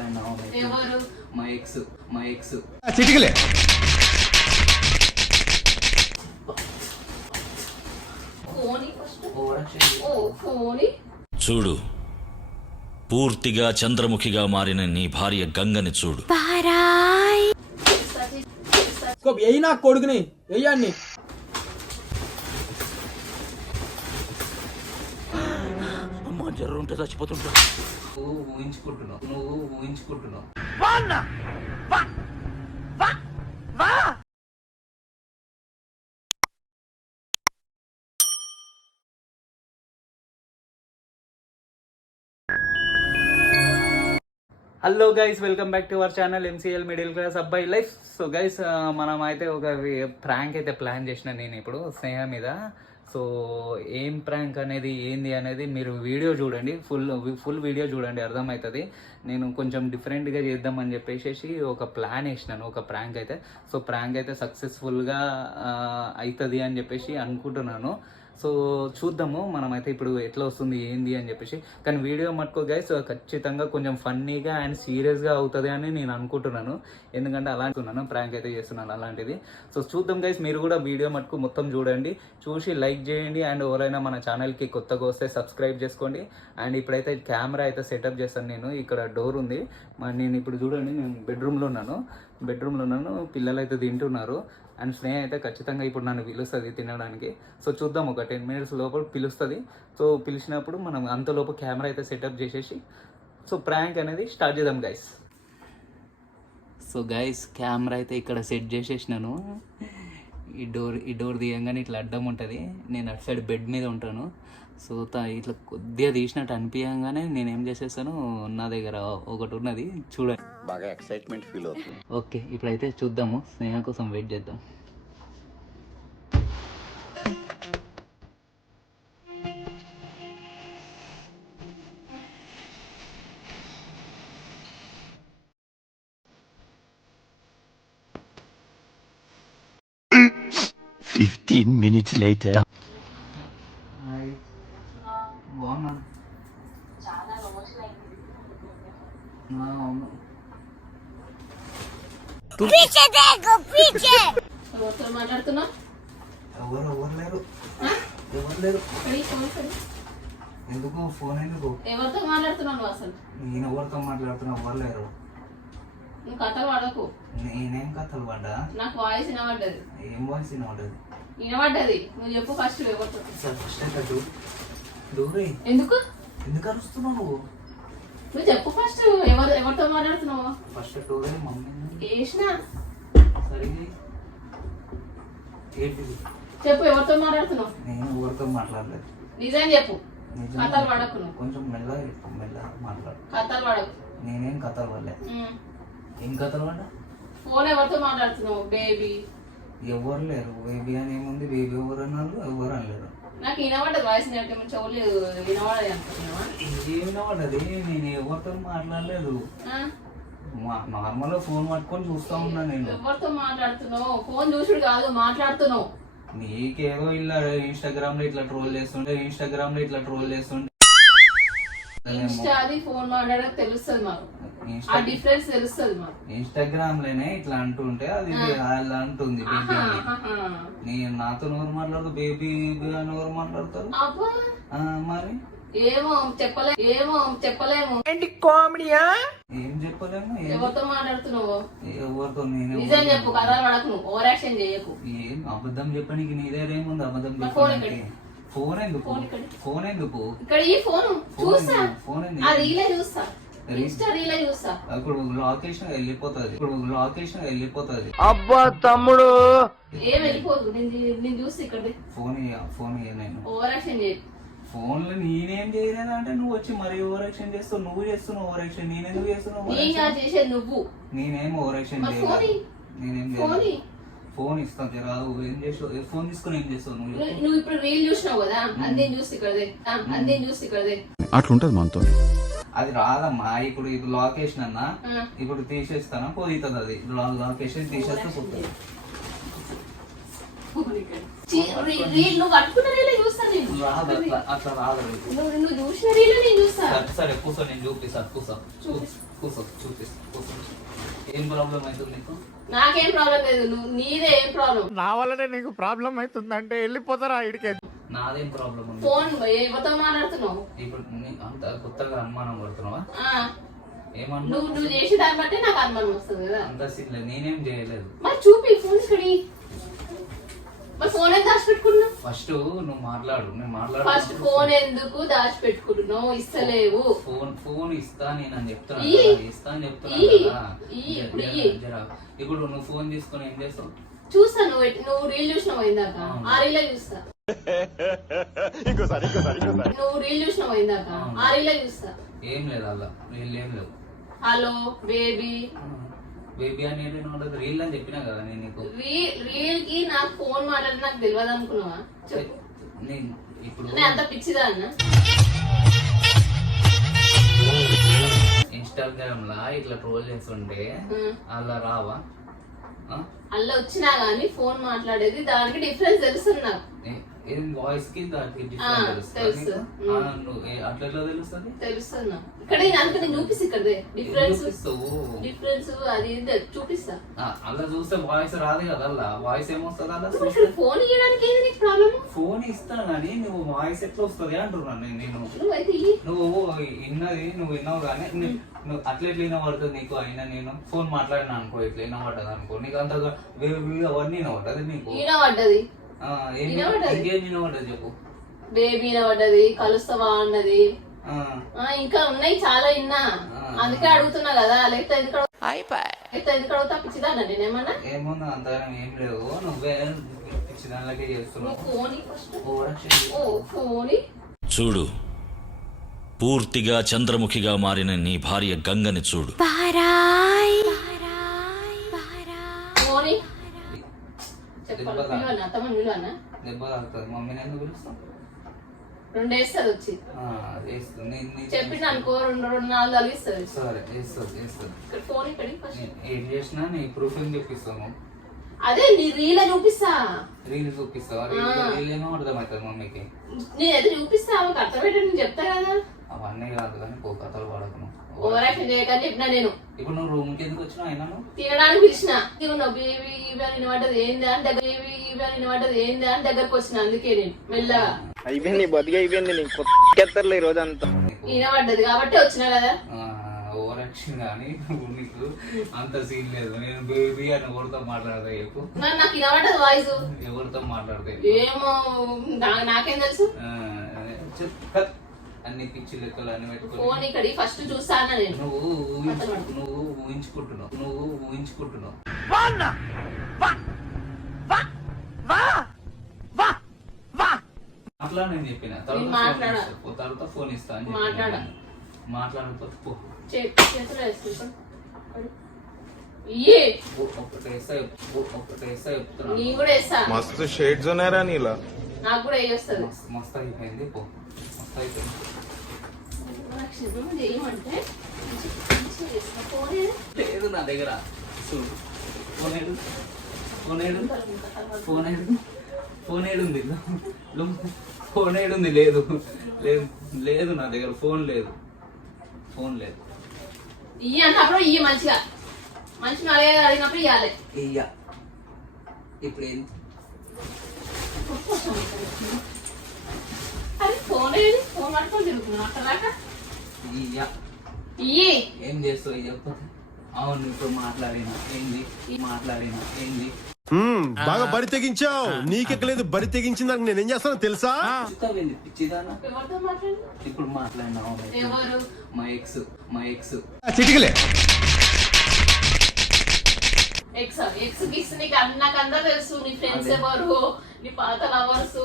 మాట్లాడినావు ఎవరు? మా ఎక్స్ చిటికలే చూడు, పూర్తిగా చంద్రముఖిగా మారిన నీ భార్య గంగని చూడు. ఎయ్యి నా కొడుకుని వెయ్యాన్ని. అమ్మా జ్వరం ఉంటే చచ్చిపోతుంటా. నువ్వు ఊహించుకుంటున్నావు. Hello guys, welcome back to our channel MCL middle class అబ్బాయి లైఫ్. సో గైస్, మనం అయితే ఒక ప్రాంక్ అయితే ప్లాన్ చేసిన నేను ఇప్పుడు స్నేహ మీద. సో ఏం ప్రాంక్ అనేది ఏంది అనేది మీరు వీడియో చూడండి, ఫుల్ వీడియో చూడండి, అర్థమవుతుంది. నేను కొంచెం డిఫరెంట్గా చేద్దామని చెప్పేసి ఒక ప్లాన్ వేసినాను, ఒక ప్రాంక్ అయితే. సో ప్రాంక్ అయితే సక్సెస్ఫుల్గా అవుతుంది అని చెప్పేసి అనుకుంటున్నాను. సో చూద్దాము మనమైతే ఇప్పుడు ఎట్లా వస్తుంది ఏంది అని చెప్పేసి. కానీ వీడియో మట్టుకో గైస్ ఖచ్చితంగా కొంచెం ఫన్నీగా అండ్ సీరియస్గా అవుతుంది అని నేను అనుకుంటున్నాను. ఎందుకంటే అలా అంటున్నాను, ప్రాంక్ అయితే చేస్తున్నాను అలాంటిది. సో చూద్దాం గైస్, మీరు కూడా వీడియో మట్టుకు మొత్తం చూడండి, చూసి లైక్ చేయండి. అండ్ ఎవరైనా మన ఛానల్కి కొత్తగా వస్తే సబ్స్క్రైబ్ చేసుకోండి. అండ్ ఇప్పుడైతే కెమెరా అయితే సెటప్ చేస్తాను నేను. ఇక్కడ డోర్ ఉంది, నేను ఇప్పుడు చూడండి, నేను బెడ్రూమ్లో ఉన్నాను, పిల్లలు అయితే తింటున్నారు. అండ్ స్నేహ అయితే ఖచ్చితంగా ఇప్పుడు నన్ను పిలుస్తుంది తినడానికి. సో చూద్దాం, ఒక 10 minutes లోపల పిలుస్తుంది. సో పిలిచినప్పుడు మనం అంతలోపు కెమెరా అయితే సెటప్ చేసేసి సో ప్రాంక్ అనేది స్టార్ట్ చేద్దాం గైస్. సో గైస్, కెమెరా అయితే ఇక్కడ సెట్ చేసేసినాను. ఈ డోర్ తీయంగానే ఇట్లా అడ్డం ఉంటుంది, నేను అటు సైడ్ బెడ్ మీద ఉంటాను. సో ఇట్లా కొద్దిగా తీసినట్టు అనిపించగానే నేనేం చేసేస్తాను, నా దగ్గర ఒకటి ఉన్నది చూడండి, బాగా ఎక్సైట్మెంట్ ఫీల్ అవుతుంది. ఓకే, ఇప్పుడైతే చూద్దాము, స్నేహ కోసం వెయిట్ చేద్దాం. minutes later. బాగున్నా? అవును. మాట్లాడుతున్నా ఎవరు లేరు. ఎందుకు ఫోన్ ఎందుకు? ఎవరితో మాట్లాడుతున్నావు అసలు? నేను ఎవరితో మాట్లాడుతున్నా, ఎవరు లేరు. నువ్వు కథలు పడకు. నేనేం కథలు పడ్డా? నాకు వాయిస్ వినబడ్డది. ఏం వాయిస్ వినబడ్డది? నువ్వు చెప్పు ఫస్ట్. ఎవరితో? ఎందుకు అరుస్తున్నావు నువ్వు? నువ్వు చెప్పు ఫస్ట్, ఎవరితో మాట్లాడుతున్నావు? ఫస్ట్ డోరే మమ్మీ వేసిన. సరిగ్గా ఏంటిది చెప్పు, ఎవరితో మాట్లాడుతున్నావు? నేను ఎవరితో మాట్లాడలేదు. నిజం చెప్పు, కథలు పడకు. నువ్వు కొంచెం మెల్లగా చెప్పు, మెల్లగా మాట్లాడు. కథలు పడకు. నేనేం కథలు పడలేదు. ఏం కథలు పడ్డా? ఫోన్ ఎవరితో మాట్లాడుతున్నావు? బేబీ. ఎవరు లేరు. బేబీ అని ఏముంది? బేబీ ఎవరు అన్నారు? ఎవరు అనలేరు. నాకు వినబడ్డది వాయిస్, చెవులు వినబడది అనుకుంటున్నావా? ఏం వినబడ్డది? నేను ఎవరితో మాట్లాడలేదు. నార్మల్ గా ఫోన్ పట్టుకొని చూస్తా ఉన్నా. నేను ఎవరితో మాట్లాడుతున్నావు? ఫోన్ చూసుడు కాదు, మాట్లాడుతున్నావు. నీకేదో ఇలా ఇన్స్టాగ్రామ్ లో ఇట్లా ట్రోల్ చేస్తుంటే ఇన్స్టా అది ఫోన్ మాట్లాడక తెలుస్తుంది మాకు, ఆ డిఫరెన్స్ తెలుస్తుంది మాకు. ఇన్స్టాగ్రామ్ లోనే ఇట్లా అంటుంటే అది అలా అంటుంది. నేను నాతో ఎవరు మాట్లాడదు, బేబీ అని ఎవరు మాట్లాడతారు మరి? ఏమో చెప్పలేము. ఏంటి కామెడీయా? ఏం చెప్పలేము. ఎవరితో మాట్లాడుతున్నావు? ఎవరితో? నేను నిజం చెప్పు, కథలు పడకు. నువ్వు ఓవర్ యాక్షన్ చేయకు. ఏం అబద్ధం చెప్పడానికి నీ దగ్గర ఏముంది? అబద్ధం చెప్పడానికి ఫోన్ ఎందుకు? ఇక్కడ ఈ ఫోన్ చూస్తా, ఆ రీలే చూస్తా, ఇన్స్టా రీలే చూస్తా. ఇప్పుడు లొకేషన్ వెళ్ళిపోతుంది. అబ్బా తమ్ముడు, ఏం వెళ్ళిపోదు. నేను చూస్తా ఇక్కడ. ఫోన్ నేను ఓవర్ యాక్షన్ చేయ. ఫోన్ లో నేనేం చేయలేదు అంటే నువ్వు వచ్చి మరి ఓవర్ యాక్షన్ చేస్తావు. నువ్వు చేస్తున్నావు ఓవర్ యాక్షన్, నేనెందుకు చేస్తున్నావు? చేసేది నువ్వు. నేనేం ఓవర్ యాక్షన్ చేయలేదు. ఫోన్ ఇస్తాను రాదు. ఏం చేస్తావు? ఫోన్ తీసుకుని ఏం చేస్తావు నువ్వు? ఇప్పుడు రీల్ చూసినావు కదా, అందేం చూసి ఇక్కడదే అట్లుంటది మనతో. అది రాదమ్మా. ఇప్పుడు ఇది లొకేషన్ అన్నా, ఇప్పుడు తీసేస్తానా పోతుంది. అది లొకేషన్ తీసేస్తే పోతుంది. నువ్వు కట్టుకున్న రీలే చూస్తా నేను. అట్లా రాదు. నువ్వు చూసిన రీలే నేను చూస్తా. సరే కూర్చో, నేను చూపిస్తా. కూర్చో. కూర్చో చూపిస్తా కూర్చో. ఏం ప్రాబ్లం అవుతుంది నీకు? నాకేం ప్రాబ్లం లేదు, నువ్వు నీదే ఏం ప్రాబ్లం. నా వల్లనే నీకు ప్రాబ్లం అవుతుందంటే వెళ్ళిపోతారా ఇడికే. నాదేం ప్రాబ్లం ఉంది? ఫోన్ ఎవరితో మాట్లాడుతున్నావు? ఇప్పుడు అంత కొత్తగా అనుమానం పడుతున్నావా? ఆ, ఏమన్నా నువ్వు చేసే దాన్ని బట్టి నాకు అనుమానం వస్తుంది కదా. అంత సీన్ లేదు, నేనేం చేయలేదు. మరి చూపి ఫోన్ ఇక్కడి. మరి ఫోన్ ఎందుకు దాచిపెట్టుకున్నావు? ఫస్ట్ నువ్వు మాట్లాడు, నేను ఫస్ట్ ఫోన్ ఎందుకు దాచిపెట్టుకుంటున్నావు? ఇస్తలేవు. ఫోన్ ఇస్తా నేను అని చెప్తున్నా ఇయ్యి. కదా, ఇస్తా అని చెప్తున్నా ఇయ్యి. కదా. ఇయ్యి, ఇప్పుడు జర- ఇయ్యి. జర. ఇప్పుడు నువ్వు ఫోన్ తీసుకొని ఏం చేస్తావు? చూస్తా, నువ్వు రీల్ చూసినావు ఇందాక, ఆ రీలే చూస్తా. నువ్వు రీల్ చూసినావు ఇందాక, ఆ రీలే చూస్తా. ఏం లేదు అలా, రీల్ ఏం లేవు. Hello baby. బేబీ అనేది ఉండదు, రీల్ అని చెప్పినా కదా నేను నీకు. రీల్ కి నాకు ఫోన్ మాట్లాడి నాకు తెలియదు అనుకున్నావా? చెప్పు. నేను ఇప్పుడు నేను అంత పిచ్చిదా అన్న? ఇన్స్టాగ్రామ్ లా ఇట్లా ట్రోల్ చేస్తుంటే అలా రావా? అలా వచ్చినా గానీ ఫోన్ మాట్లాడేది దానికి డిఫరెన్స్ తెలుస్తుంది నాకు. ఏం వాయిస్ కి దానికి ఆ, తెలుసు. అట్లా ఎట్లా తెలుస్తుంది? తెలుస్తుంది నాకు. ఇక్కడ నేను అనుకుని చూపిస్తా, ఇక్కడ డిఫరెన్స్ చూపిస్తావు. డిఫరెన్స్ అది ఇది చూపిస్తా. అలా చూస్తే వాయిస్ రాదు కదా, అలా వాయిస్ ఏమొస్తుంది అలా ఇప్పుడు ఇక్కడ ఫోన్ ఇవ్వడానికి ఏంది నీకు ప్రాబ్లమ్? ఫోన్ ఇస్తా కానీ నువ్వు వాయిస్ ఎట్లా వస్తుంది అంటున్నాను నేను. నువ్వైతే ఇయ్యి. నువ్వు నువ్వు విన్నావు కానీ నువ్వు అట్లా ఎట్లా వినబడుతుంది నీకు? అయినా నేను ఫోన్ మాట్లాడినా అనుకో, ఇట్లా వినబడ్డది అనుకో, నీకు అంతగా అవన్నీ వినబడ్డది నీకు? వినబడ్డది. ఇంకేం వినబడ్డది చెప్పు. బేబీ వినబడ్డది, కలుస్తావా అన్నది, ఇంకా ఉన్నాయి చాలా విన్నా. అందుకే అడుగుతున్నా కదా, లేకపోతే ఎందుకు అడుగుతా? పిచ్చిదా నేనేమన్నా? ఏముంది అంతగానం ఏం లేవు, నువ్వే పిచ్చిదానికే చేస్తున్నావు. ఫోన్ చూడు, పూర్తిగా చంద్రముఖిగా మారిన నీ భార్య గంగని చూడు. దెబ్బ తాకుతుంది. మమ్మీని ఎందుకు పిలుస్తాం? 2 వేస్తుంది వచ్చి చెప్పింది అనుకో, 2-4 తగిలిస్తుంది. సరే వేస్తుంది. ఫోన్ ఇక్కడికి ఫస్ట్. ఏం చేసినా నీ ప్రూఫ్ ఏం చూపిస్తాను? అదే నీ రీల్ చూపిస్తా. రీల్ చూపిస్తావా? రీల్ ఏమో అర్థమవుతుంది మమ్మీకి. నేనైతే చూపిస్తా, ఆమెకు అర్థమయ్యేటట్టు నేను చెప్తా కదా. అవన్నీ కాదు కానీ కథలు పడకను. ఓవర్ యాక్షన్ చేయకని చెప్పినా నేను. ఇప్పుడు నువ్వు రూమ్ కి ఎందుకు వచ్చినావు? అయినా తినడానికి పిలిచిన. బేబీ ఇవ్వాలి వినబడ్డది ఏంది అని దగ్గర, బేబీ ఇవ్వాలి వినబడ్డది ఏంది అని దగ్గరకు వచ్చిన. అందుకే నేను మెల్లగా అయిపోయింది, బతికి అయిపోయింది. నీకు కొత్తలే ఈ రోజు అంతా వినబడ్డది కాబట్టి వచ్చినా కదా. ఓవర్ యాక్షన్ కానీ నీకు అంత సీన్ లేదు. నేను బేబీ అని ఎవరితో మాట్లాడతా చెప్పు? నాకు వినబడ్డది వాయిస్. ఎవరితో మాట్లాడతా? ఏమో నాకేం తెలుసు. అన్ని పిచ్చి లెక్కలు అన్ని పెట్టుకో. ఫోన్ ఇక్కడ ఫస్ట్ చూస్తాను నేను. నువ్వు ఊహించుకుంటున్నావు. అట్లా నేను చెప్పిన తర్వాత ఫోన్ ఇస్తా అని మాట్లాడకపోతే పో. మస్తు షేడ్స్ ఉన్నారా నీలా? నాకు కూడా వేయొస్తుంది. మస్తు అయిపోయింది, పో. మస్తు అయిపోయింది. లేదు నా దగ్గర. ఫోన్ ఏడుంది? లేదు లేదు నా దగ్గర ఫోన్ లేదు. ఇయ్యి అన్నప్పుడు ఇయ్యి మంచిగా అడిగినప్పుడు ఇవ్వాలి. ఇయ్య ఇప్పుడు ఏం? అది ఫోన్ పట్టుకొని తిరుగుతున్నా అక్కడాక. ఇయ్యి ఏం చేస్తావు చెప్పదు? అవును ఇప్పుడు మాట్లాడినా ఏంది? బాగా బరి తెగించావు. నీకెక్కలేదు, బరి తెగించిందానికి నేనేం చేస్తానో తెలుసా? పిచ్చిదానా? ఎవరితో మాట్లాడి? ఇప్పుడు మాట్లాడినా ఎవరు? మా ఎక్స్ చిటికలే ఎక్స్ గిక్స్ నీకు నాకు అందరూ తెలుసు. నీ ఫ్రెండ్స్ ఎవరు, నీ పాత లవర్స్,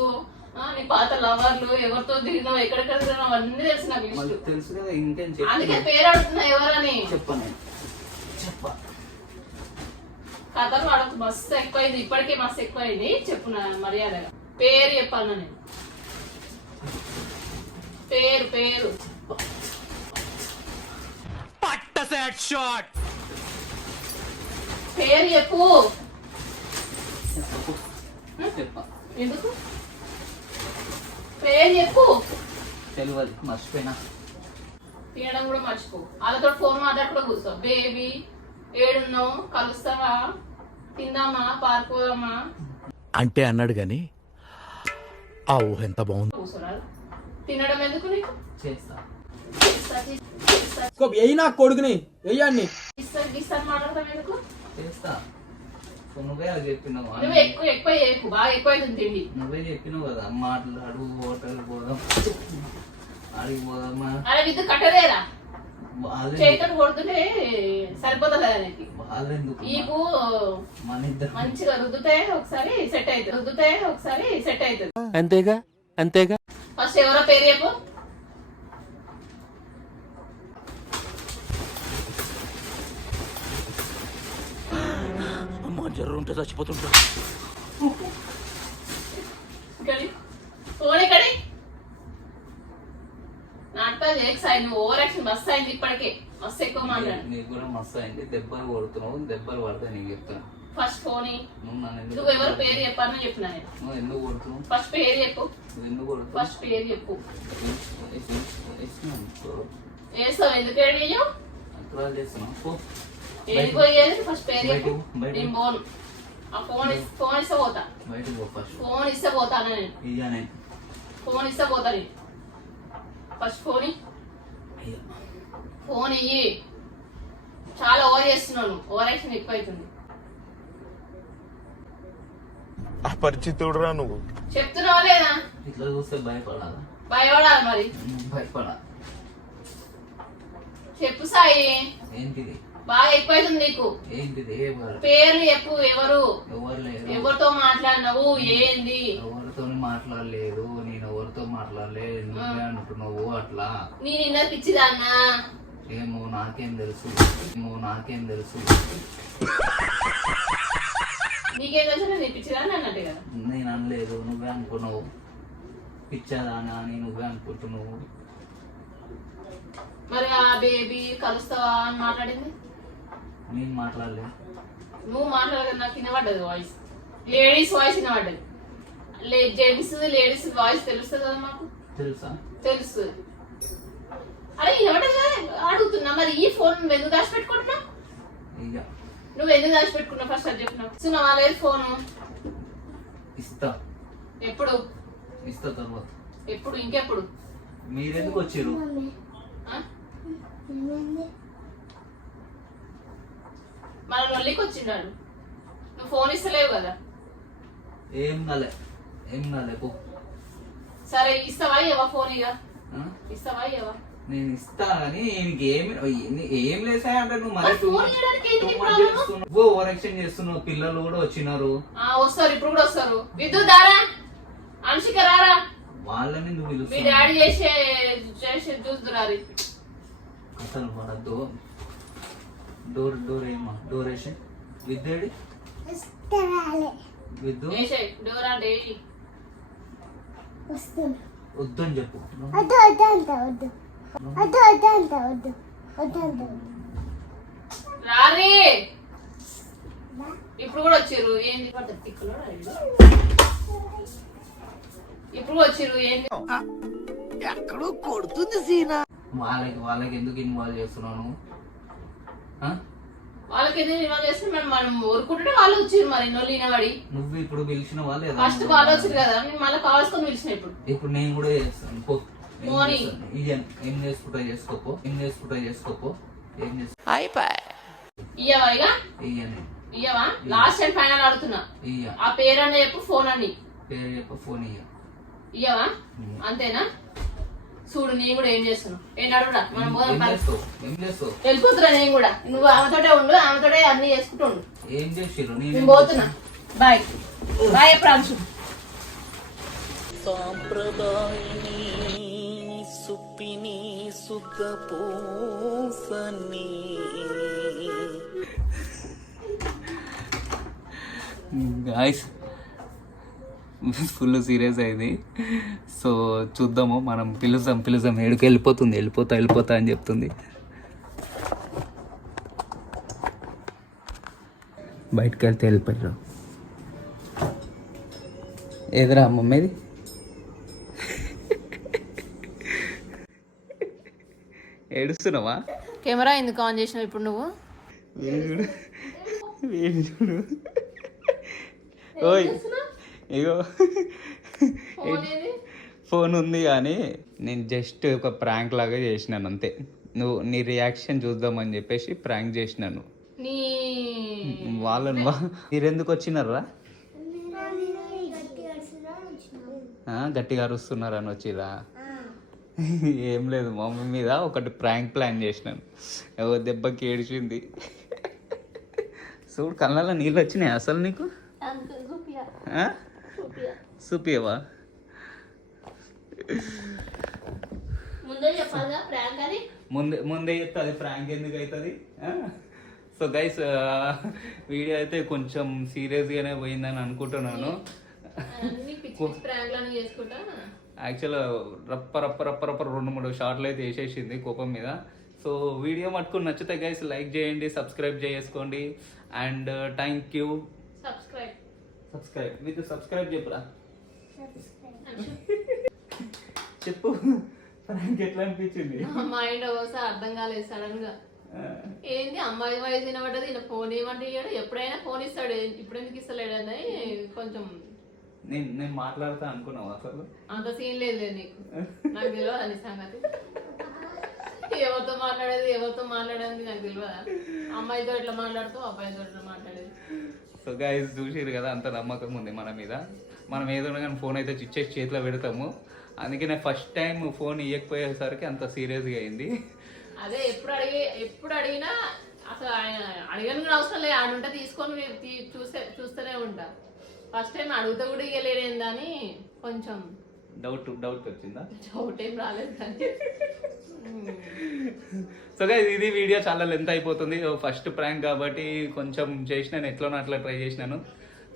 నీ పాత లవర్లు, ఎవరితో తిరిగినావు, ఎక్కడెక్కడ తిరిగినావు, అన్ని తెలుసు నాకు. తెలుసు కదా, ఇంకేం అందుకే పేరు అడుగుతున్నా ఎవరని. చెప్ప కథలు అడుగు. మస్తు ఎక్కువైంది, ఇప్పటికే మస్తు ఎక్కువైంది. చెప్పు నా మర్యాదగా పేరు చెప్పాను నేను. పేరు పేరు పేరు చెప్పు. ఎందుకు పేరు చెప్పు? తెలియదు, మర్చిపోయినా. తినడం కూడా మర్చిపో. వాళ్ళతో ఫోన్ మాట్లాడుకుంటూ కూర్చో. బేబీ ఏడున్నావు, కలుస్తావా, తిందామా, పారిపోదామా అంటే అన్నాడు గాని ఆ ఊహ ఎంత బాగుంది. కూర్చోరాదు. తినడం ఎందుకు నీకు? చేస్తా. అయినా కొడుకుని వెయ్యాన్ని గిస్తాను మాట్లాడతాం ఎందుకు? చేస్తా. సో నువ్వే అది చెప్పినావు. నువ్వు ఎక్కువ చేయకు, బాగా ఎక్కువ అవుతుంది తిండి. నువ్వే చెప్పినావు కదా మాట్లాడు, హోటల్ పోదాం, ఆడికి పోదామా. అరే విద్దు కట్టదేరా, వాళ్ళే చేతితో కొడుతుంటే సరిపోతుంది కదా నీకు. వాళ్ళెందుకు నీకు మన ఇద్దరు మంచిగా రుద్దుతే ఒకసారి సెట్ అవుతుంది. అంతేగా అంతేగా. ఫస్ట్ ఎవరో పేరు చెప్పు. అమ్మ జర్రు ఉంటే చచ్చిపోతుంటా. ఫోన్ ఎక్కడి నాటకాలు చేయకు. నువ్వు ఓవర్ యాక్షన్ మస్తు అయింది ఇప్పటికే, మస్తు ఎక్కువ మాట్లాడు. నీకు కూడా మస్తు అయింది. దెబ్బలు కొడుతున్నావు, దెబ్బలు పడతాయి నీకు చెప్తాను. ఫస్ట్ ఫోన్ నువ్వు నన్ను ఎందుకు నువ్వు ఎవరు పేరు చెప్పాలని చెప్పిన. నువ్వు ఎందుకు కొడుతున్నావు? ఫస్ట్ పేరు చెప్పు. నువ్వు ఎందుకు కొడుతున్నావు? ఫస్ట్ పేరు చెప్పు. వేస్తున్నావు. వేస్తావు ఎందుకు ఏడియో అక్కడ చేస్తున్నావు. పో. ఏది పోయేది ఫస్ట్ పేరు చెప్పు. బయటికి. నేను పోను. ఆ ఫోన్ ఇస్తే పోతా. బయటకు పో ఫస్ట్. ఫోన్ ఇస్తే పోతాను నేను. ఇయ్యా నేను. ఫోన్ ఇస్తే పోతా నేను. ఫస్ట్ ఫోన్ ఇయ్యా. ఫోన్ ఇయ్యి. చాలా ఓవర్ చేస్తున్నాను, ఓవర్ యాక్షన్ ఎక్కువ అవుతుంది. అపరిచితుడురా నువ్వు. చెప్తున్నావా లేదా? ఇట్లా చూస్తే భయపడాలా? భయపడాలి మరి. భయపడా. చెప్పు సాయి, ఏంటిది? బాగా ఎక్కువ అవుతుంది నీకు. ఏంటిది? పేర్లు చెప్పు. ఎవరు ఎవరు లేరు. ఎవరితో మాట్లాడినావు? ఏంది? ఎవరితో మాట్లాడలేదు. నేను ఎవరితో మాట్లాడలేదు. నువ్వే అంటున్నావు అట్లా. నేను నిన్న పిచ్చిదాన్నా? ఏమో నాకేం తెలుసు. నీకేం తెలుసు? నేను పిచ్చిదాన్ని అన్నట్టు కదా. నేను అనలేదు, నువ్వే అనుకున్నావు. పిచ్చాదానా అని నువ్వే అనుకుంటున్నావు. మరి ఆ బేబీ కలుస్తావా అని మాట్లాడింది. నేను మాట్లాడలే. నువ్వు మాట్లాడగా నాకు వినబడ్డది వాయిస్. లేడీస్ వాయిస్ వినబడ్డది. జెంట్స్ లేడీస్ వాయిస్ తెలుస్తుంది కదా మాకు. తెలుసా? తెలుసు. అరే వినబడ్డది కదా, అడుగుతున్నా. మరి ఈ ఫోన్ నువ్వు ఎందుకు దాచిపెట్టుకుంటున్నావు? ఇక నువ్వు ఎందుకు దాచిపెట్టుకున్నావు ఫస్ట్ అది చెప్పినావు. ఇస్తున్నావా లేదు ఫోను? ఇస్తా. ఎప్పుడు? ఇస్తా తర్వాత. ఎప్పుడు? ఇంకెప్పుడు? మీరెందుకు వచ్చారు? ఆ? మన లొల్లికి వచ్చిండాడు. నువ్వు ఫోన్ ఇస్తలేవు కదా. ఏం కాలే పో. సరే ఇస్తావా ఇవ్వవా ఫోన్? ఇక ఆ? ఇస్తావా ఇవ్వవా? నేను ఇస్తా కానీ ఏం లేసా అంటే నువ్వు మరి ఫోన్ ఇవ్వడానికి ఏంటి ప్రాబ్లమ్? ఓవర్ యాక్షన్ చేస్తున్నావు. పిల్లలు కూడా వచ్చినారు. వస్తారు, ఇప్పుడు కూడా వస్తారు. విద్యుత్ దారా, అంశిక రారా. వాళ్ళని నువ్వు మీ పిలుస్తావు. డాడీ చేసే చూస్తున్నారు. అసలు పడద్దు. డోర్ ఏమా డోర్ వేసే విద్యుడి విద్యు వేసే డోర్ అంటే వద్దని చెప్పు. రారీ. ఇప్పుడు కూడా వచ్చారు. ఏంది తిక్కులో ఇప్పుడు వచ్చిర్రు. ఏంది ఎక్కడో కొడుతుంది సీనా. వాళ్ళకి ఎందుకు ఇన్వాల్వ్ చేస్తున్నావు? వాళ్ళకి ఎందుకు ఇన్వాల్వ్ చేస్తే మనం ఊరుకుంటుంటే వాళ్ళు వచ్చిర్రు. మరి ఎన్నో లీనవాడి నువ్వు ఇప్పుడు పిలిచిన వాళ్ళు ఫస్ట్ వాళ్ళు వచ్చారు కదా, నేను మళ్ళీ కావాల్సుకొని పిలిచిన. ఇప్పుడు నేను కూడా చేస్తాను. పో. పోనీ. ఏం చేసుకుంటా చేసుకోపో. ఏం చేసుకో. ఇయ్యవా? ఇక ఇయ్యని ఇయ్యవా? లాస్ట్ టైం ఫైనల్ ఆడుతున్నా. ఇయ్య. ఆ పేరు అన్న చెప్పు, ఫోన్ అని పేరు చెప్ప, ఫోన్ ఇయ్య. ఇయ్యవా? అంతేనా? చూడు నేను కూడా ఏం చేస్తున్నావు. ఏం అడుగురా, మనం ఏం చేస్తావు? వెళ్ళిపోతున్నా నేను కూడా. నువ్వు ఆమెతోటే ఉండు, ఆమెతోటే అన్ని చేసుకుంటూ ఉండు. ఏం చేసిర్రు? నేను పోతున్నా. Bye bye. ఎప్పుడు అంశు సాంప్రదాయని సుప్పిని సుఖ పోసని. గాయ్స్ ఫుల్ సీరియస్ అయింది. సో చూద్దాము. మనం పిలుస్తాం. ఏడుకు వెళ్ళిపోతుంది. వెళ్ళిపోతా అని చెప్తుంది. బయటకు వెళ్తే వెళ్ళిపోయారు. ఎదురా మమ్మీది? ఏడుస్తున్నావా? కెమెరా ఎందుకు ఆన్ చేసినావు ఇప్పుడు నువ్వు? వీడు చూడు. ఓయ్ ఇగో ఫోన్ ఉంది కానీ నేను జస్ట్ ఒక ప్రాంక్ లాగా చేసినాను అంతే. నీ రియాక్షన్ చూద్దామని చెప్పేసి ప్రాంక్ చేసినాను. వాళ్ళని మీరెందుకు వచ్చినారా? గట్టిగా అరుస్తున్నారు అని వచ్చిరా? ఏం లేదు, మమ్మీ మీద ఒకటి ప్రాంక్ ప్లాన్ చేసినాను. ఎవరు దెబ్బకి ఏడిచింది. చూడు కళ్ళలో నీళ్ళు వచ్చినాయి అసలు నీకు. చూపియవా? ముందే చెప్తే అది ప్రాంక్ ఎందుకు అవుతుంది? సో గైస్ వీడియో అయితే కొంచెం సీరియస్గానే పోయిందని అనుకుంటున్నాను. యాక్చువల్గా రప్ప 2-3 షార్ట్లు అయితే వేసేసింది కోపం మీద. సో వీడియో మటుకు నచ్చితే గైస్ లైక్ చేయండి, సబ్స్క్రైబ్ చేసుకోండి. And thank you. సబ్స్క్రైబ్ మీకు సబ్స్క్రైబ్ చెప్పురా. చెప్పు ప్రాంక్ ఎట్లా అనిపించింది? మైండ్ ఒకసారి అర్థం కాలేదు సడన్ గా. ఏంది అమ్మాయి వాయిస్ వినబడ్డది, ఇలా ఫోన్ ఏమంటే ఎప్పుడైనా ఫోన్ ఇస్తాడు, ఇప్పుడు ఎందుకు ఇస్తలేడు అని కొంచెం నేను మాట్లాడతా అనుకున్నావు అసలు? అంత సీన్ లేదు నీకు, నాకు తెలియదు అని సంగతి. ఎవరితో మాట్లాడేది నాకు తెలియదా? అమ్మాయితో ఎట్లా మాట్లాడుతావు, అబ్బాయితో ఎట్లా మాట్లాడేది. సో గైస్ చూసిరు కదా, అంత నమ్మకం ఉంది మన మీద. మనం ఏదైనా కానీ ఫోన్ అయితే చిచ్చేసి చేతిలో పెడతాము. అందుకే నేను ఫస్ట్ టైం ఫోన్ ఇవ్వకపోయేసరికి అంత సీరియస్గా అయింది. అదే ఎప్పుడు అడిగినా అసలు ఆయన అడగను కూడా అవసరం లేదు, ఆడుంటే తీసుకొని చూస్తూనే ఉంటా. ఫస్ట్ టైం అడుగుతా కూడా ఇవ్వలేదేందని కొంచెం డౌట్ వచ్చిందా? డౌట్ ఏం రాలేదు కానీ. సో గైస్ ఇది వీడియో చాలా లెంత్ అయిపోతుంది. ఫస్ట్ ప్రాంక్ కాబట్టి కొంచెం చేసినాను, ఎట్లనో అట్లా ట్రై చేసినాను.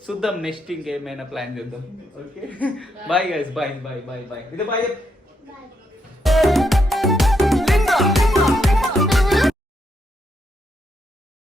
చూద్దాం నెక్స్ట్ ఇంకేమైనా ప్లాన్ చేద్దాం. Okay bye guys, bye. ఇది బాయ్.